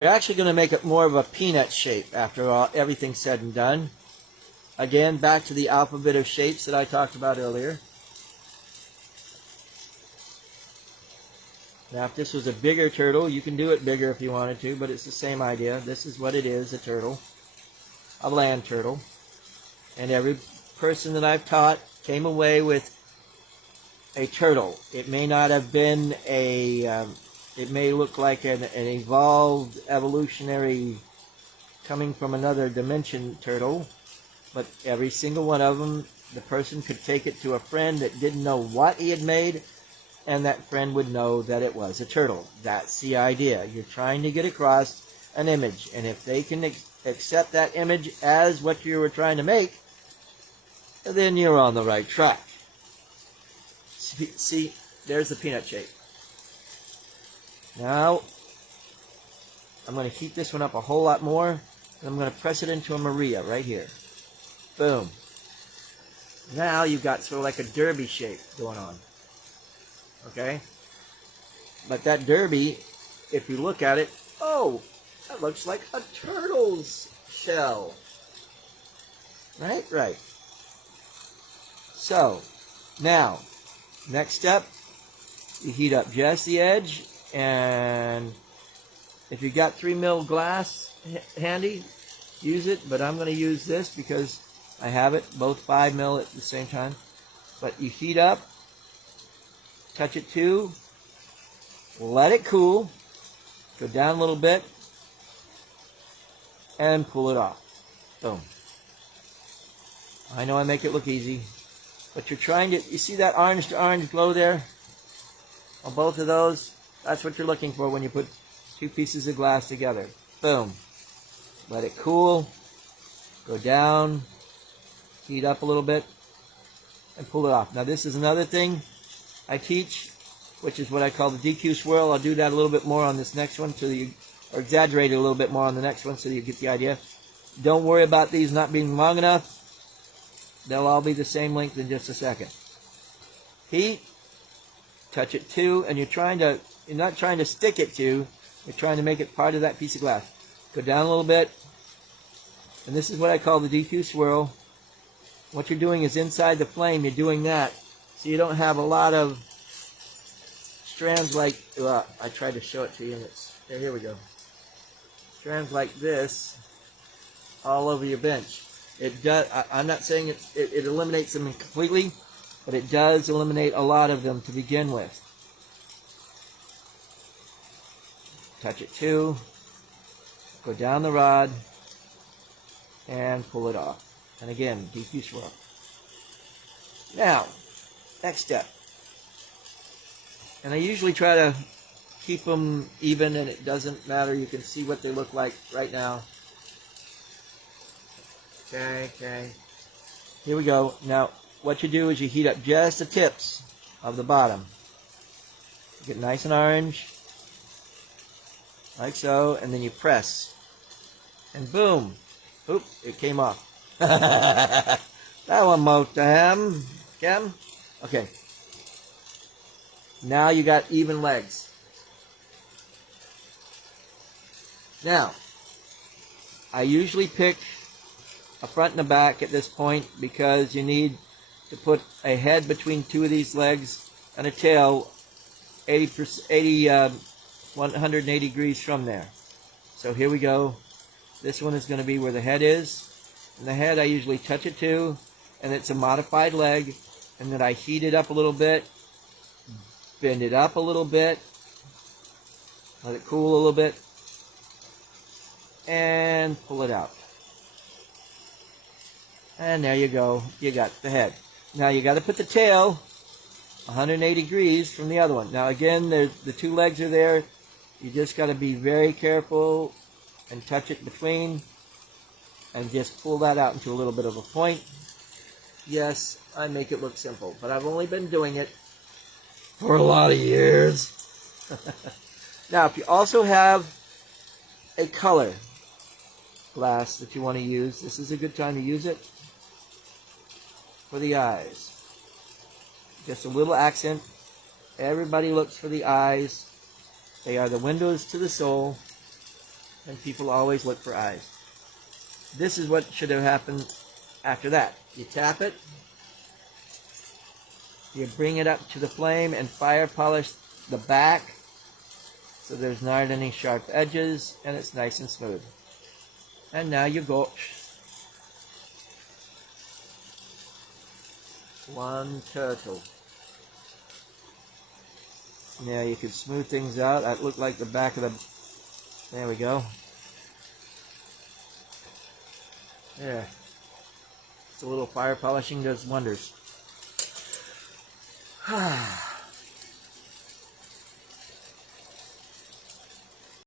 You're actually going to make it more of a peanut shape after everything's said and done. Again, back to the alphabet of shapes that I talked about earlier. Now, if this was a bigger turtle, you can do it bigger if you wanted to, but it's the same idea. This is what it is, a turtle, a land turtle. And every person that I've taught came away with a turtle. It may not have been it may look like an evolved, evolutionary, coming from another dimension turtle, but every single one of them, the person could take it to a friend that didn't know what he had made, and that friend would know that it was a turtle. That's the idea. You're trying to get across an image, and if they can accept that image as what you were trying to make, then you're on the right track. See, there's the peanut shape. Now, I'm going to heat this one up a whole lot more, and I'm going to press it into a Maria right here. Boom. Now you've got sort of like a derby shape going on. Okay? But that derby, if you look at it, oh, that looks like a turtle's shell. Right? Right. So, now, next step, you heat up just the edge, and if you got 3mm glass handy, use it, but I'm going to use this because I have it, both 5mm at the same time. But you heat up, touch it too, let it cool, go down a little bit, and pull it off. Boom. I know I make it look easy, but you're trying to, you see that orange to orange glow there on both of those? That's what you're looking for when you put two pieces of glass together. Boom. Let it cool, go down, heat up a little bit, and pull it off. Now this is another thing I teach, which is what I call the DQ swirl. I'll do that a little bit more on this next one, so that you, or exaggerate it a little bit more on the next one so that you get the idea. Don't worry about these not being long enough. They'll all be the same length in just a second. Heat, touch it too, and you're not trying to stick it to, you're trying to make it part of that piece of glass. Go down a little bit, and this is what I call the DQ swirl. What you're doing is inside the flame, you're doing that, so you don't have a lot of strands like, I tried to show it to you, and here we go. Strands like this all over your bench. It does. I'm not saying it eliminates them completely, but it does eliminate a lot of them to begin with. Touch it too. Go down the rod and pull it off. And again, DQ swirl. Now, next step. And I usually try to keep them even, and it doesn't matter. You can see what they look like right now. Okay. Here we go. Now, what you do is you heat up just the tips of the bottom. Get nice and orange, like so, and then you press. And boom. Oop, it came off. That one most Cam. Okay. Now you got even legs. Now, I usually pick a front and a back at this point because you need to put a head between two of these legs and a tail 180 degrees from there. So here we go. This one is going to be where the head is. And the head I usually touch it to, and it's a modified leg, and then I heat it up a little bit, bend it up a little bit, let it cool a little bit, and pull it out. And there you go. You got the head. Now you got to put the tail 180 degrees from the other one. Now again, the two legs are there. You just got to be very careful and touch it between and just pull that out into a little bit of a point. Yes, I make it look simple, but I've only been doing it for a lot of years. Now, if you also have a color glass that you want to use, this is a good time to use it for the eyes. Just a little accent. Everybody looks for the eyes. They are the windows to the soul. and people always look for eyes. This is what should have happened after that. You tap it, you bring it up to the flame and fire polish the back so there's not any sharp edges and it's nice and smooth. And now you go one turtle. Now you can smooth things out. That looked like the back of the... There we go. There. It's a little fire polishing does wonders.